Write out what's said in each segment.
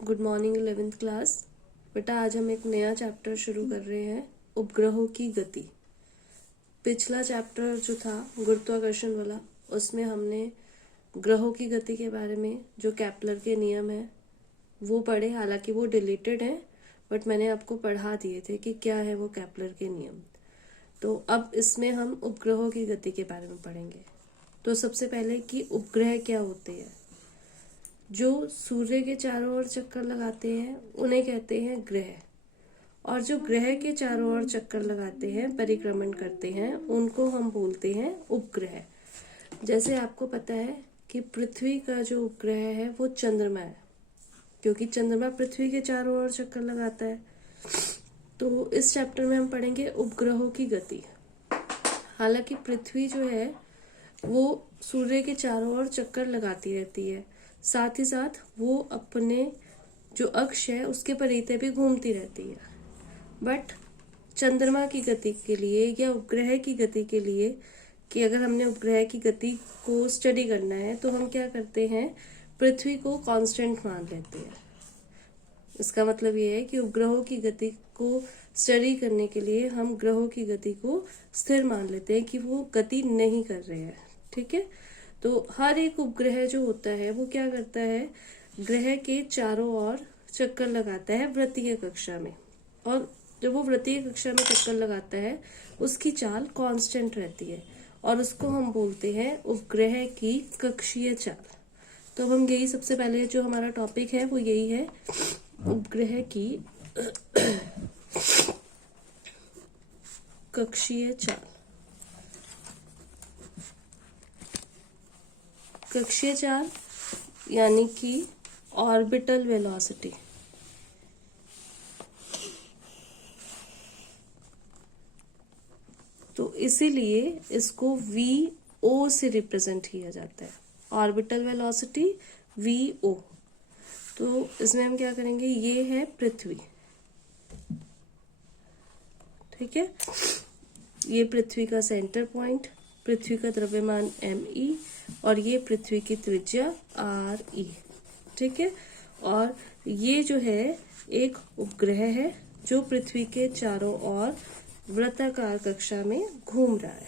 Good morning 11th class. बेटा आज हम एक नया चैप्टर शुरू कर रहे हैं, उपग्रहों की गति। पिछला चैप्टर जो था गुरुत्वाकर्षण वाला, उसमें हमने ग्रहों की गति के बारे में जो केपलर के नियम है वो पढ़े। हालांकि वो डिलीटेड है बट मैंने आपको पढ़ा दिए थे कि क्या है वो केपलर के नियम। तो अब इसमें हम उपग्रहों की गति के बारे में पढ़ेंगे। तो सबसे पहले कि उपग्रह क्या होते हैं। जो सूर्य के चारों ओर चक्कर लगाते हैं उन्हें कहते हैं ग्रह, और जो ग्रह के चारों ओर चक्कर लगाते हैं, परिक्रमण करते हैं, उनको हम बोलते हैं उपग्रह। जैसे आपको पता है कि पृथ्वी का जो उपग्रह है वो चंद्रमा है, क्योंकि चंद्रमा पृथ्वी के चारों ओर चक्कर लगाता है। तो इस चैप्टर में हम पढ़ेंगे उपग्रहों की गति। हालांकि पृथ्वी जो है वो सूर्य के चारों ओर चक्कर लगाती रहती है, साथ ही साथ वो अपने जो अक्ष है उसके परिधि भी घूमती रहती है। बट चंद्रमा की गति के लिए या उपग्रह की गति के लिए, कि अगर हमने उपग्रह की गति को स्टडी करना है तो हम क्या करते हैं, पृथ्वी को कांस्टेंट मान लेते हैं। इसका मतलब ये है कि उपग्रहों की गति को स्टडी करने के लिए हम ग्रहों की गति को स्थिर मान लेते हैं कि वो गति नहीं कर रहे हैं। ठीक है। तो हर एक उपग्रह जो होता है वो क्या करता है, ग्रह के चारों ओर चक्कर लगाता है वृत्तीय कक्षा में, और जब वो वृत्तीय कक्षा में चक्कर लगाता है उसकी चाल कांस्टेंट रहती है और उसको हम बोलते हैं उपग्रह की कक्षीय चाल। तो अब हम यही सबसे पहले जो हमारा टॉपिक है वो यही है, उपग्रह की कक्षीय चाल। कक्षीय चाल यानी कि ऑर्बिटल वेलोसिटी। तो इसीलिए इसको VO से रिप्रेजेंट किया जाता है, ऑर्बिटल वेलोसिटी VO। तो इसमें हम क्या करेंगे, ये है पृथ्वी। ठीक है, ये पृथ्वी का सेंटर पॉइंट, पृथ्वी का द्रव्यमान ME, और ये पृथ्वी की त्रिज्या RE। ठीक है, और ये जो है एक उपग्रह है जो पृथ्वी के चारों ओर वृत्ताकार कक्षा में घूम रहा है।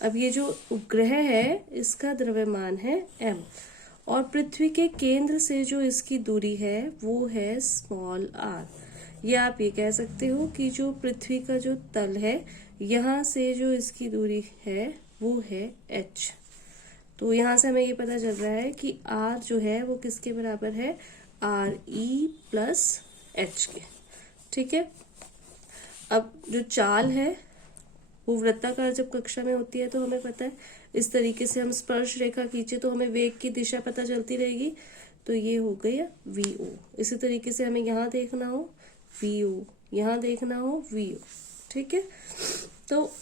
अब ये जो उपग्रह है इसका द्रव्यमान है m, और पृथ्वी के केंद्र से जो इसकी दूरी है वो है स्मॉल r। या आप ये कह सकते हो कि जो पृथ्वी का जो तल है यहाँ से जो इसकी दूरी है वो है h। तो यहाँ से हमें ये पता चल रहा है कि r जो है वो किसके बराबर है, RE प्लस h के। ठीक है। अब जो चाल है वो वृत्ताकार जब कक्षा में होती है तो हमें पता है इस तरीके से हम स्पर्श रेखा खींचे तो हमें वेग की दिशा पता चलती रहेगी। तो ये हो गया VO। इसी तरीके से हमें यहाँ देखना हो VO, यहाँ देखना हो VO। ठीक है। तो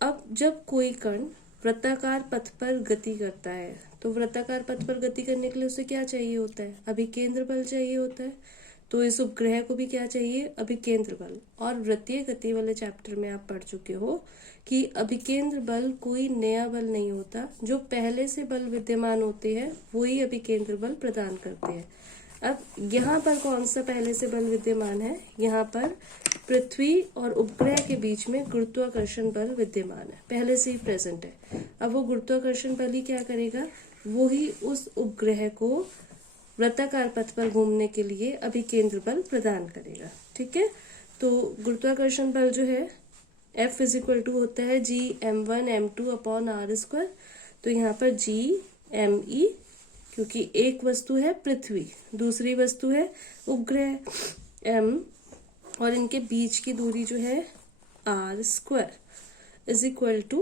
अब जब कोई कण वृत्ताकार पथ पर गति करता है तो वृत्ताकार पथ पर गति करने के लिए उसे क्या चाहिए होता है, अभिकेंद्र बल चाहिए होता है। तो इस उपग्रह को भी क्या चाहिए, अभिकेंद्र बल। और वृत्तीय गति वाले चैप्टर में आप पढ़ चुके हो कि अभिकेंद्र बल कोई नया बल नहीं होता, जो पहले से बल विद्यमान होते हैं वही अभिकेंद्र बल प्रदान करते हैं। अब यहाँ पर कौन सा पहले से बल विद्यमान है, यहाँ पर पृथ्वी और उपग्रह के बीच में गुरुत्वाकर्षण बल विद्यमान है, पहले से ही प्रेजेंट है। अब वो गुरुत्वाकर्षण बल ही क्या करेगा, वो ही उस उपग्रह को वृत्ताकार पथ पर घूमने के लिए अभिकेंद्र बल प्रदान करेगा। ठीक है। तो गुरुत्वाकर्षण बल जो है F = होता है Gm1m2/r²। तो यहाँ पर Gme, क्योंकि एक वस्तु है पृथ्वी, दूसरी वस्तु है उपग्रह m, और इनके बीच की दूरी जो है r² =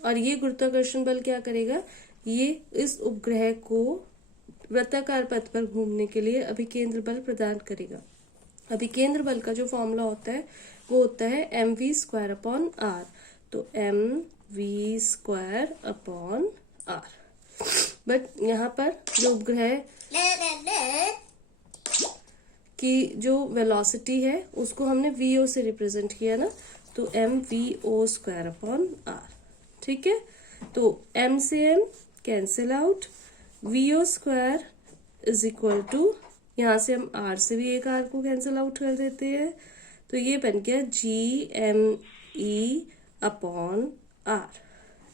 और ये गुरुत्वाकर्षण बल क्या करेगा, ये इस उपग्रह को वृत्ताकार पथ पर घूमने के लिए अभिकेंद्र बल प्रदान करेगा। अभिकेंद्र बल का जो फॉर्मूला होता है वो होता है mv²/r। तो mv²/r। बट यहाँ पर जो उपग्रह की जो वेलोसिटी है उसको हमने VO से रिप्रेजेंट किया ना, तो mvo²/r। ठीक है। तो m से m कैंसिल आउट, VO² = यहाँ से हम r से भी एक r को कैंसिल आउट कर देते हैं, तो ये बन गया GME अपॉन r,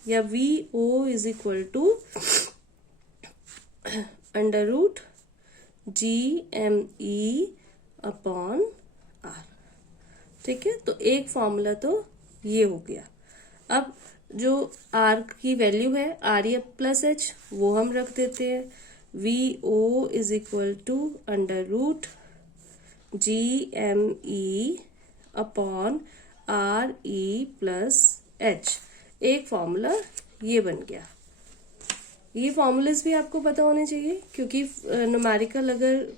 या VO is equal to under root GME upon r। ठीक है, तो एक फॉर्मूला तो ये हो गया। अब जो r की वैल्यू है RE प्लस एच वो हम रख देते हैं, VO is equal to under root GME upon RE plus H. एक फॉर्मूला ये बन गया। ये फॉर्मूलेस भी आपको पता होने चाहिए, क्योंकि न्यूमेरिकल अगर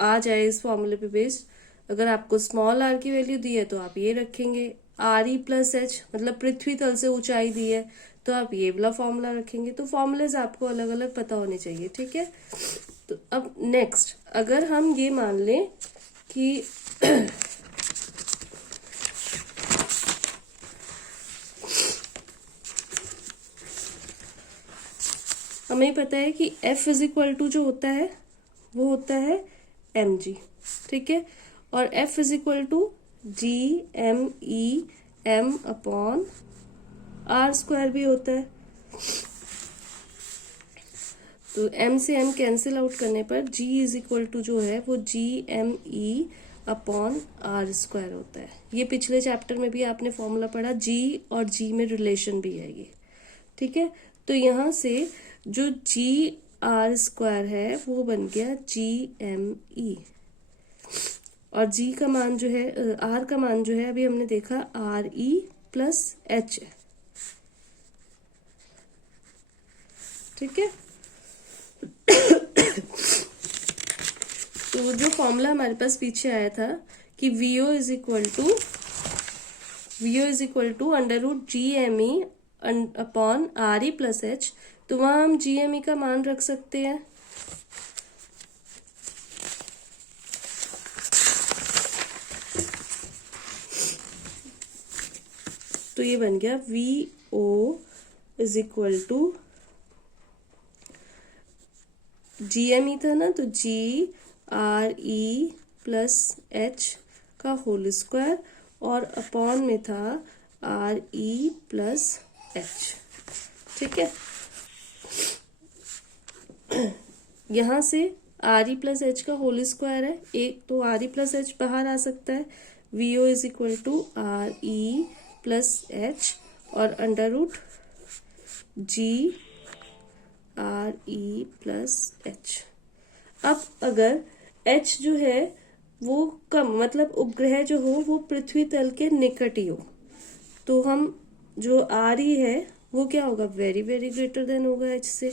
आ जाए इस फॉर्मूले पे बेस्ड, अगर आपको स्मॉल r की वैल्यू दी है तो आप ये रखेंगे, RE प्लस एच मतलब पृथ्वी तल से ऊंचाई दी है तो आप ये वाला फॉर्मूला रखेंगे। तो फॉर्मूलेस आपको अलग अलग पता होने चाहिए। ठीक है, तो अब नेक्स्ट अगर हम ये मान लें कि हमें पता है कि F इज इक्वल टू जो होता है वो होता है mg। ठीक है, और F is equal to GME m upon r square भी होता है। तो m से m कैंसिल आउट करने पर g इज इक्वल टू जो है वो GME अपॉन r स्क्वायर होता है। ये पिछले चैप्टर में भी आपने फॉर्मूला पढ़ा, g और g में रिलेशन भी है ये। ठीक है, तो यहाँ से जो GR स्क्वायर है वो बन गया GME, और G का मान जो है, R का मान जो है अभी हमने देखा RE प्लस एच है। ठीक है, तो जो फॉर्मूला हमारे पास पीछे आया था कि VO is equal to under root GME upon RE plus H, तो वहां हम GME का मान रख सकते हैं। तो ये बन गया VO is equal to GME था ना, तो GRE प्लस एच का होल स्क्वायर, और अपॉन में था RE प्लस एच। ठीक है, यहां से RE प्लस एच का होल स्क्वायर है, एक तो RE प्लस एच बाहर आ सकता है। VO is equal to RE plus H और under root GRE plus H. अब अगर H जो है वो कम, मतलब उपग्रह जो हो वो पृथ्वी तल के निकट ही हो, तो हम जो RE है वो क्या होगा, वेरी वेरी ग्रेटर देन होगा H से,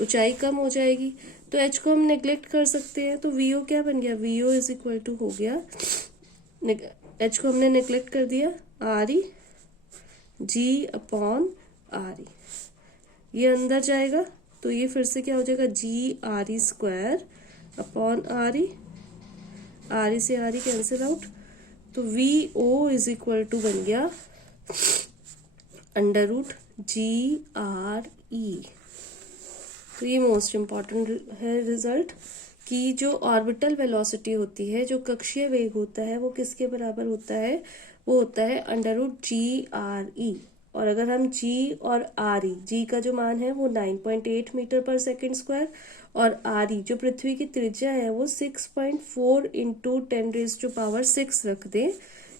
ऊंचाई कम हो जाएगी, तो H को हम नेग्लेक्ट कर सकते हैं। तो VO क्या बन गया, VO इज इक्वल टू हो गया, H को हमने नेग्लेक्ट कर दिया, RE G अपॉन RE, ये अंदर जाएगा तो ये फिर से क्या हो जाएगा, GRE स्क्वायर अपॉन RE से RE कैंसिल आउट, तो VO इज इक्वल टू बन गया अंडर रूट GRE। तो ये मोस्ट इम्पॉर्टेंट है रिजल्ट, कि जो ऑर्बिटल वेलोसिटी होती है, जो कक्षीय वेग होता है, वो किसके बराबर होता है, वो होता है अंडर रूट GRE। और अगर हम G और RE, G का जो मान है वो 9.8 मीटर पर सेकेंड स्क्वायर, और RE जो पृथ्वी की त्रिज्या है वो 6.4 इंटू 10⁻⁶ रख दें।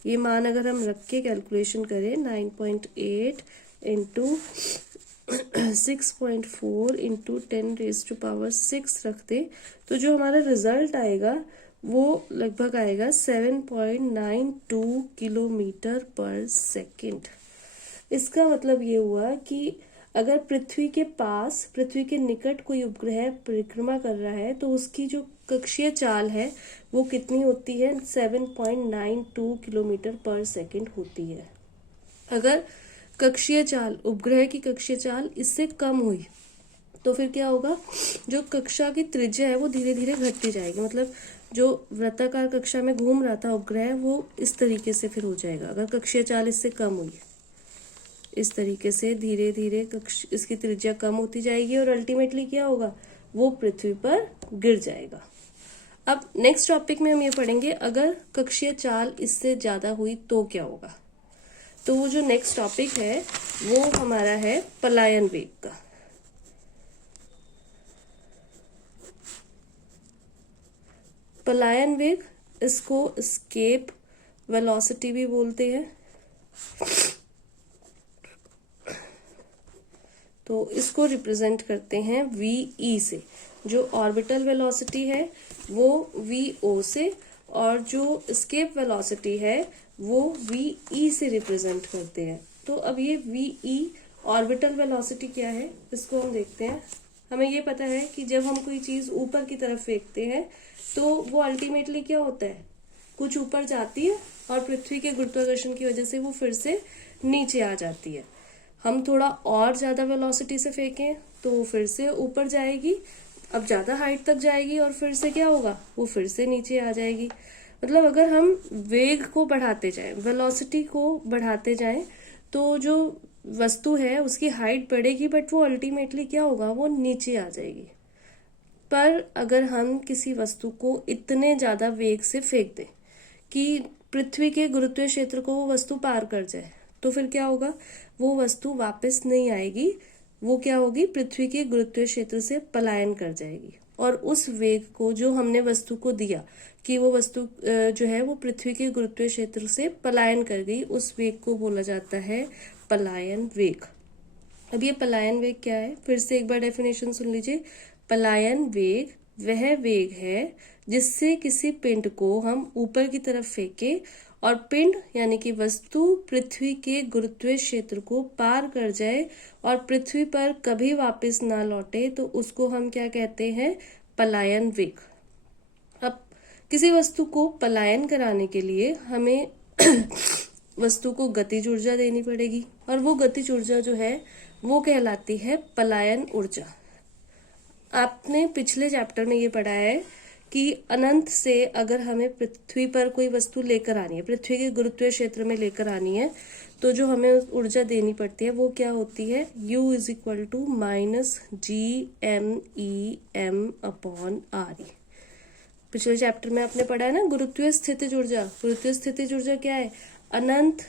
ये मान अगर हम रख के कैलकुलेशन करें, 9.8 इंटू 6.4 इंटू 10⁻⁶ रख दे, तो जो हमारा रिजल्ट आएगा वो लगभग आएगा 7.92 किलोमीटर पर सेकेंड। इसका मतलब ये हुआ कि अगर पृथ्वी के पास, पृथ्वी के निकट कोई उपग्रह परिक्रमा कर रहा है तो उसकी जो कक्षीय चाल है वो कितनी होती है, 7.92 किलोमीटर पर सेकेंड होती है। अगर कक्षीय चाल, उपग्रह की कक्षीय चाल इससे कम हुई तो फिर क्या होगा, जो कक्षा की त्रिज्या है वो धीरे धीरे घटती जाएगी, मतलब जो वृत्ताकार कक्षा में घूम रहा था उपग्रह वो इस तरीके से फिर हो जाएगा। अगर कक्षीय चाल इससे कम हुई, इस तरीके से धीरे धीरे इसकी त्रिज्या कम होती जाएगी और अल्टीमेटली क्या होगा, वो पृथ्वी पर गिर जाएगा। अब नेक्स्ट टॉपिक में हम ये पढ़ेंगे अगर कक्षीय चाल इससे ज्यादा हुई तो क्या होगा। तो वो जो नेक्स्ट टॉपिक है वो हमारा है पलायन वेग का। पलायन वेग, इसको एस्केप वेलोसिटी भी बोलते हैं। तो इसको रिप्रेजेंट करते हैं वी से। जो ऑर्बिटल वेलोसिटी है वो वी से, और जो एस्केप वेलोसिटी है वो वी से रिप्रेजेंट करते हैं। तो अब ये वी ऑर्बिटल वेलोसिटी क्या है इसको हम देखते हैं। हमें ये पता है कि जब हम कोई चीज ऊपर की तरफ फेंकते हैं तो वो अल्टीमेटली क्या होता है, कुछ ऊपर जाती है और पृथ्वी के गुरुत्वाकर्षण की वजह से वो फिर से नीचे आ जाती है। हम थोड़ा और ज्यादा वेलोसिटी से फेंकें तो वो फिर से ऊपर जाएगी, अब ज्यादा हाइट तक जाएगी और फिर से क्या होगा, वो फिर से नीचे आ जाएगी। मतलब अगर हम वेग को बढ़ाते जाएं, वेलोसिटी को बढ़ाते जाएं, तो जो वस्तु है उसकी हाइट बढ़ेगी बट वो अल्टीमेटली क्या होगा, वो नीचे आ जाएगी। पर अगर हम किसी वस्तु को इतने ज्यादा वेग से फेंक दें कि पृथ्वी के गुरुत्वीय क्षेत्र को वो वस्तु पार कर जाए, तो फिर क्या होगा, वो वस्तु वापस नहीं आएगी, वो क्या होगी, पृथ्वी के गुरुत्वीय क्षेत्र से पलायन कर जाएगी। और उस वेग को जो हमने वस्तु को दिया कि वो वस्तु जो है वो पृथ्वी के गुरुत्वीय क्षेत्र से पलायन कर गई, उस वेग को बोला जाता है पलायन वेग। अब ये पलायन वेग क्या है, फिर से एक बार डेफिनेशन सुन लीजिए। पलायन वेग वह वेग है जिससे किसी पिंड को हम ऊपर की तरफ फेंके और पिंड यानी कि वस्तु पृथ्वी के गुरुत्वीय क्षेत्र को पार कर जाए और पृथ्वी पर कभी वापस ना लौटे, तो उसको हम क्या कहते हैं, पलायन वेग। अब किसी वस्तु को पलायन कराने के लिए हमें वस्तु को गतिज ऊर्जा देनी पड़ेगी, और वो गतिज ऊर्जा जो है वो कहलाती है पलायन ऊर्जा। आपने पिछले चैप्टर में ये पढ़ा है कि अनंत से अगर हमें पृथ्वी पर कोई वस्तु लेकर आनी है, पृथ्वी के गुरुत्वीय क्षेत्र में लेकर आनी है, तो जो हमें ऊर्जा देनी पड़ती है वो क्या होती है, U = -GMEM/RE। पिछले चैप्टर में आपने पढ़ा है ना, गुरुत्वीय स्थितिज ऊर्जा। गुरुत्वीय स्थितिज ऊर्जा क्या है, अनंत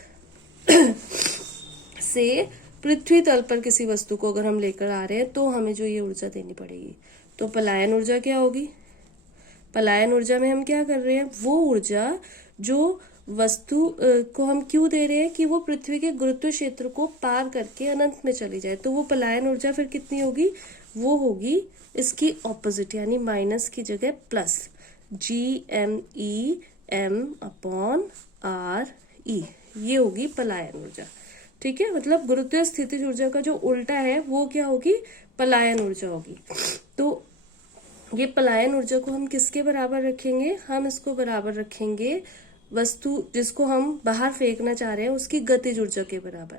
से पृथ्वी तल पर किसी वस्तु को अगर हम लेकर आ रहे हैं तो हमें जो ये ऊर्जा देनी पड़ेगी। तो पलायन ऊर्जा क्या होगी, पलायन ऊर्जा में हम क्या कर रहे हैं, वो ऊर्जा जो वस्तु को हम क्यों दे रहे हैं कि वो पृथ्वी के गुरुत्वीय क्षेत्र को पार करके अनंत में चली जाए। तो वो पलायन ऊर्जा फिर कितनी होगी, वो होगी इसकी ऑपोजिट यानी माइनस की जगह प्लस, GMEM/RE। ये होगी पलायन ऊर्जा। ठीक है, मतलब गुरुत्वीय स्थितिज ऊर्जा का जो उल्टा है वो क्या होगी, पलायन ऊर्जा होगी। तो ये पलायन ऊर्जा को हम किसके बराबर रखेंगे, हम इसको बराबर रखेंगे वस्तु जिसको हम बाहर फेंकना चाह रहे हैं उसकी गतिज ऊर्जा के बराबर।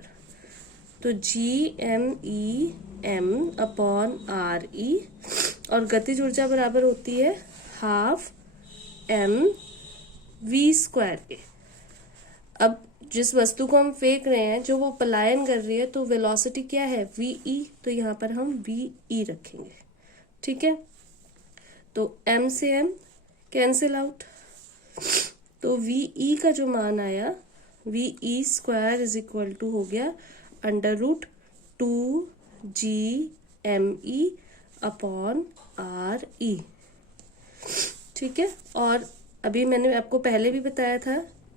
तो GMEM/RE और गतिज ऊर्जा बराबर होती है 12mv² के। अब जिस वस्तु को हम फेंक रहे हैं जो वो पलायन कर रही है, तो वेलोसिटी क्या है, VE, तो यहाँ पर हम VE रखेंगे। ठीक है, तो m से m कैंसिल आउट, तो VE का जो मान आया VE² हो गया √2GME/RE। ठीक है, और अभी मैंने आपको पहले भी बताया था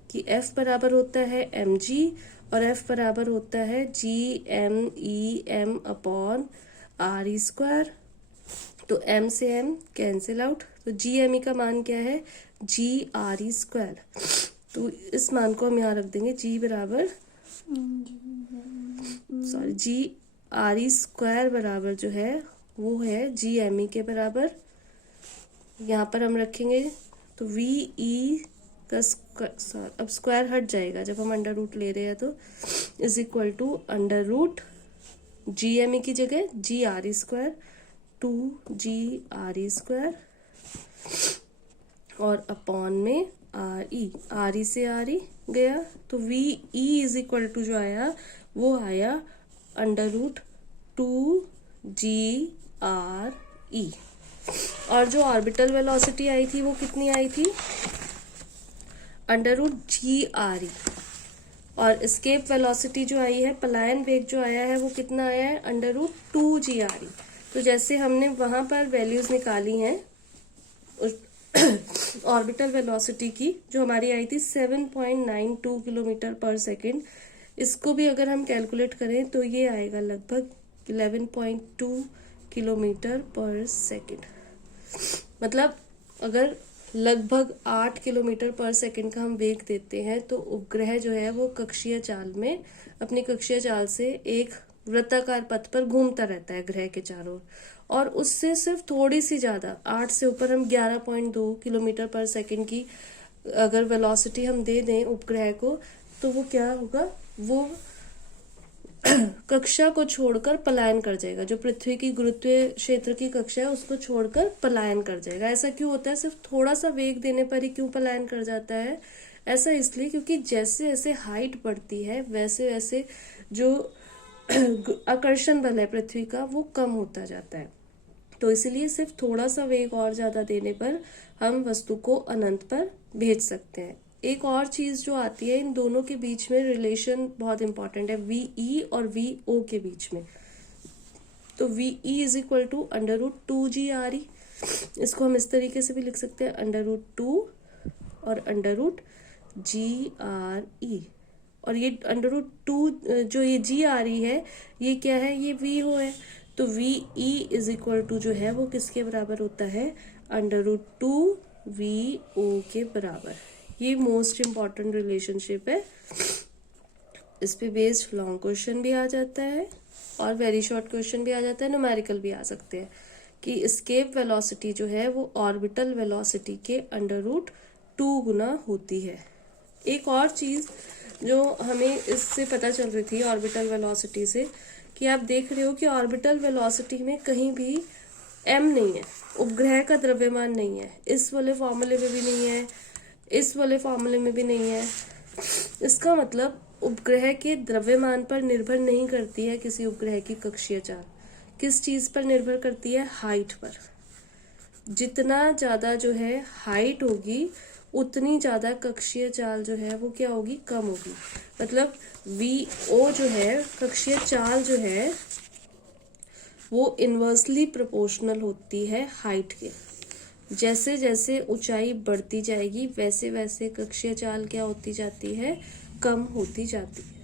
कि F बराबर होता है mg और F बराबर होता है GMEM/RE²। तो m से m कैंसिल आउट, तो GME का मान क्या है, GRE²। तो इस मान को हम यहाँ रख देंगे, GRE² बराबर जो है वो है GME के बराबर। यहाँ पर हम रखेंगे तो VE का अब स्क्वायर हट जाएगा जब हम अंडर रूट ले रहे हैं, तो = √GME की जगह GRE², 2GRE² और अपॉन में RE से RE गया, तो VE जो आया वो आया √2GRE। और जो ऑर्बिटल वेलोसिटी आई थी वो कितनी आई थी, √GRE। और एस्केप वेलोसिटी जो आई है, पलायन वेग जो आया है वो कितना आया है, √2GRE। तो जैसे हमने वहां पर वैल्यूज निकाली हैं उस ऑर्बिटल वेलोसिटी की, जो हमारी आई थी 7.92 किलोमीटर पर सेकेंड, इसको भी अगर हम कैलकुलेट करें तो ये आएगा लगभग 11.2 किलोमीटर पर सेकेंड। मतलब अगर लगभग 8 किलोमीटर पर सेकेंड का हम वेग देते हैं तो उपग्रह जो है वो कक्षीय चाल में, अपनी कक्षीय चाल से एक वृत्ताकार पथ पर घूमता रहता है ग्रह के चारों ओर, और उससे सिर्फ थोड़ी सी ज्यादा 8 से ऊपर हम 11.2 किलोमीटर पर सेकेंड की अगर वेलोसिटी हम दे दें उपग्रह को, तो वो क्या होगा, वो कक्षा को छोड़कर पलायन कर जाएगा। जो पृथ्वी की गुरुत्वीय क्षेत्र की कक्षा है उसको छोड़कर पलायन कर जाएगा। ऐसा क्यों होता है, सिर्फ थोड़ा सा वेग देने पर ही क्यों पलायन कर जाता है, ऐसा इसलिए क्योंकि जैसे जैसे हाइट बढ़ती है वैसे वैसे जो आकर्षण बल है पृथ्वी का वो कम होता जाता है। तो इसलिए सिर्फ थोड़ा सा वेग और ज्यादा देने पर हम वस्तु को अनंत पर भेज सकते हैं। एक और चीज जो आती है, इन दोनों के बीच में रिलेशन बहुत इंपॉर्टेंट है, VE और VO के बीच में। तो VE is equal to √2GRE। इसको हम इस तरीके से भी लिख सकते हैं, √2 और √GRE। और ये √2 जो ये GRE है ये क्या है, ये VO है। तो VE इज इक्वल टू जो है वो किसके बराबर होता है, √2VO के बराबर। ये मोस्ट इम्पॉर्टेंट रिलेशनशिप है। इस पे बेस्ड लॉन्ग क्वेश्चन भी आ जाता है और वेरी शॉर्ट क्वेश्चन भी आ जाता है, न्यूमेरिकल भी आ सकते हैं कि एस्केप वेलोसिटी जो है वो ऑर्बिटल वेलोसिटी के √2 गुना होती है। एक और चीज जो हमें इससे पता चल रही थी ऑर्बिटल वेलोसिटी से, कि आप देख रहे हो कि ऑर्बिटल वेलोसिटी में कहीं भी m नहीं है, उपग्रह का द्रव्यमान नहीं है, इस वाले फॉर्मूले में भी नहीं है, इस वाले फॉर्मूले में भी नहीं है। इसका मतलब उपग्रह के द्रव्यमान पर निर्भर नहीं करती है किसी उपग्रह की कक्षीय चाल। किस चीज पर निर्भर करती है, हाइट पर। जितना ज्यादा जो है हाइट होगी उतनी ज्यादा कक्षीय चाल जो है वो क्या होगी, कम होगी। मतलब VO जो है, कक्षीय चाल जो है वो इनवर्सली प्रोपोर्शनल होती है हाइट के। जैसे जैसे ऊंचाई बढ़ती जाएगी वैसे वैसे कक्षीय चाल क्या होती जाती है, कम होती जाती है।